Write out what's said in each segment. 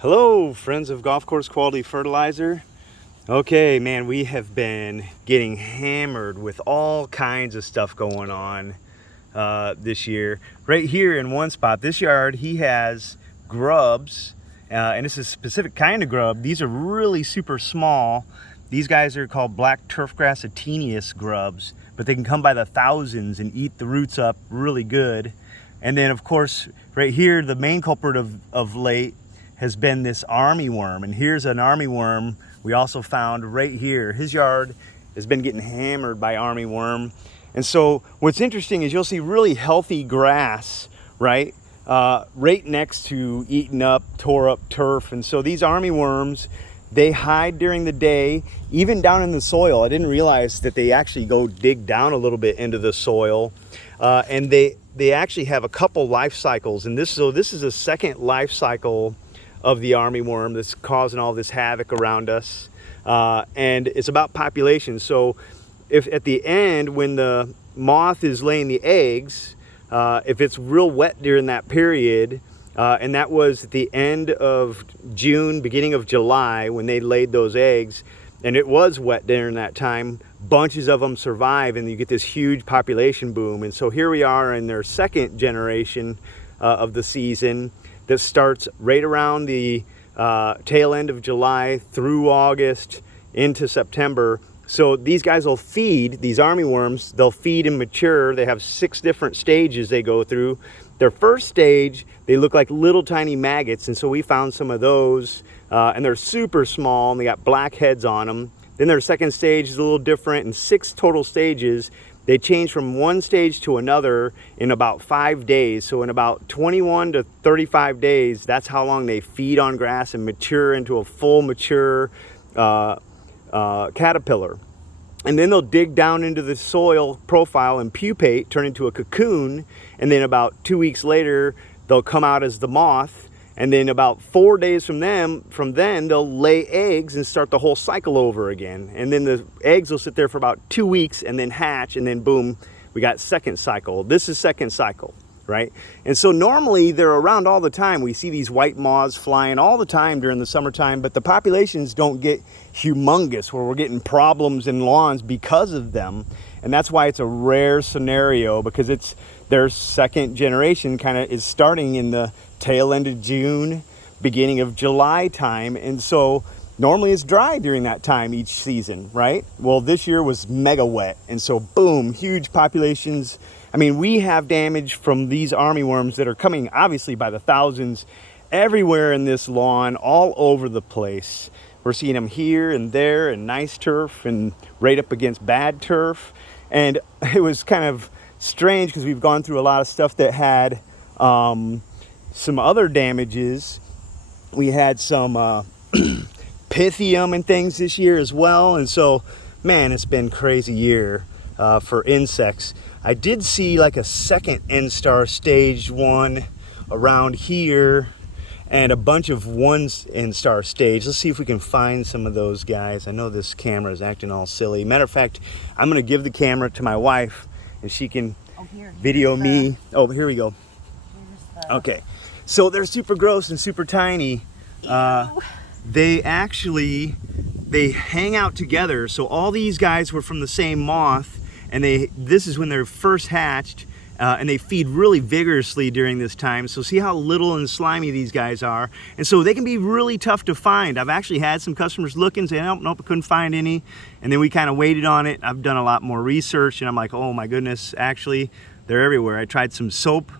Hello, friends of Golf Course Quality Fertilizer. Okay, man, we have been getting hammered with all kinds of stuff going on this year. Right here in one spot, this yard, he has grubs, and this is a specific kind of grub. These are really super small. These guys are called black turfgrass atenius grubs, but they can come by the thousands and eat the roots up really good. And then, of course, right here, the main culprit of late has been this armyworm, and here's an armyworm we also found right here. His yard has been getting hammered by armyworm. And so what's interesting is you'll see really healthy grass, right? Right next to eaten up, tore up turf. And so these armyworms, they hide during the day, even down in the soil. I didn't realize that they actually go dig down a little bit into the soil. And they actually have a couple life cycles. And this is a second life cycle of the armyworm that's causing all this havoc around us, and it's about population. So if at the end, when the moth is laying the eggs, if it's real wet during that period, and that was at the end of June, beginning of July, when they laid those eggs, and it was wet during that time, bunches of them survive, and you get this huge population boom. And so here we are in their second generation of the season, that starts right around the tail end of July through August into September. So these guys will feed, these armyworms, they'll feed and mature. They have 6 different stages they go through. Their first stage, they look like little tiny maggots, and so we found some of those, and they're super small, and they got black heads on them. Then their second stage is a little different. In 6 total stages, they change from one stage to another in about 5 days. So in about 21 to 35 days, that's how long they feed on grass and mature into a full mature caterpillar. And then they'll dig down into the soil profile and pupate, turn into a cocoon. And then about 2 weeks later, they'll come out as the moth. And then about 4 days from then, they'll lay eggs and start the whole cycle over again. And then the eggs will sit there for about 2 weeks and then hatch, and then boom, we got second cycle. This is second cycle, right? And so normally they're around all the time. We see these white moths flying all the time during the summertime, but the populations don't get humongous where we're getting problems in lawns because of them. And that's why it's a rare scenario, because it's their second generation kind of is starting in the tail end of June, beginning of July time. And so normally it's dry during that time each season, right? Well, this year was mega wet. And so boom, huge populations. I mean, we have damage from these armyworms that are coming obviously by the thousands everywhere in this lawn, all over the place. We're seeing them here and there, and nice turf and right up against bad turf. And it was kind of strange because we've gone through a lot of stuff that had some other damages. We had some pythium and things this year as well. And so, man, it's been a crazy year for insects. I did see like a second N-star stage 1 around here, and a bunch of ones N-star stage. Let's see if we can find some of those guys. I know this camera is acting all silly. Matter of fact, I'm gonna give the camera to my wife and she can video me. Oh, here we go. Okay, so they're super gross and super tiny. They hang out together. So all these guys were from the same moth, and this is when they're first hatched. And they feed really vigorously during this time. So see how little and slimy these guys are. And so they can be really tough to find. I've actually had some customers look and say, nope, I couldn't find any. And then we kind of waited on it. I've done a lot more research, and I'm like, oh my goodness, actually, they're everywhere. I tried some soap,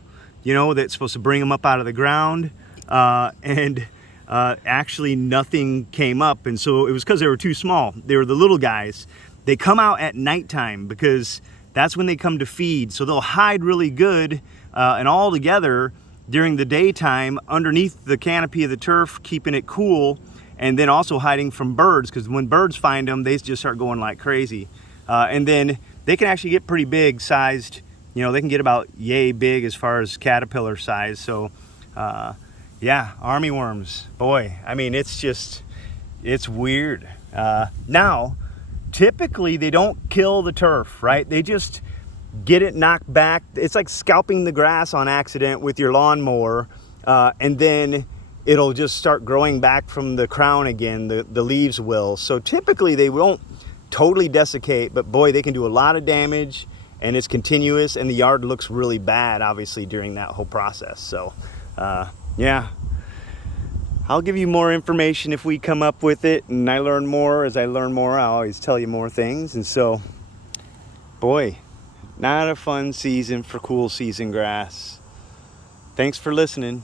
that's supposed to bring them up out of the ground. And actually nothing came up. And so it was because they were too small. They were the little guys. They come out at nighttime because that's when they come to feed. So they'll hide really good and all together during the daytime underneath the canopy of the turf, keeping it cool, and then also hiding from birds, because when birds find them, they just start going like crazy. And then they can actually get pretty big sized. They can get about yay big as far as caterpillar size. So yeah, armyworms, boy, I mean, it's weird. Now, typically they don't kill the turf, right? They just get it knocked back. It's like scalping the grass on accident with your lawnmower, and then it'll just start growing back from the crown again. The leaves will. So typically they won't totally desiccate, but boy, they can do a lot of damage, and it's continuous, and the yard looks really bad obviously during that whole process. So yeah, I'll give you more information if we come up with it, and I learn more. As I learn more, I'll always tell you more things. And so, boy, not a fun season for cool season grass. Thanks for listening.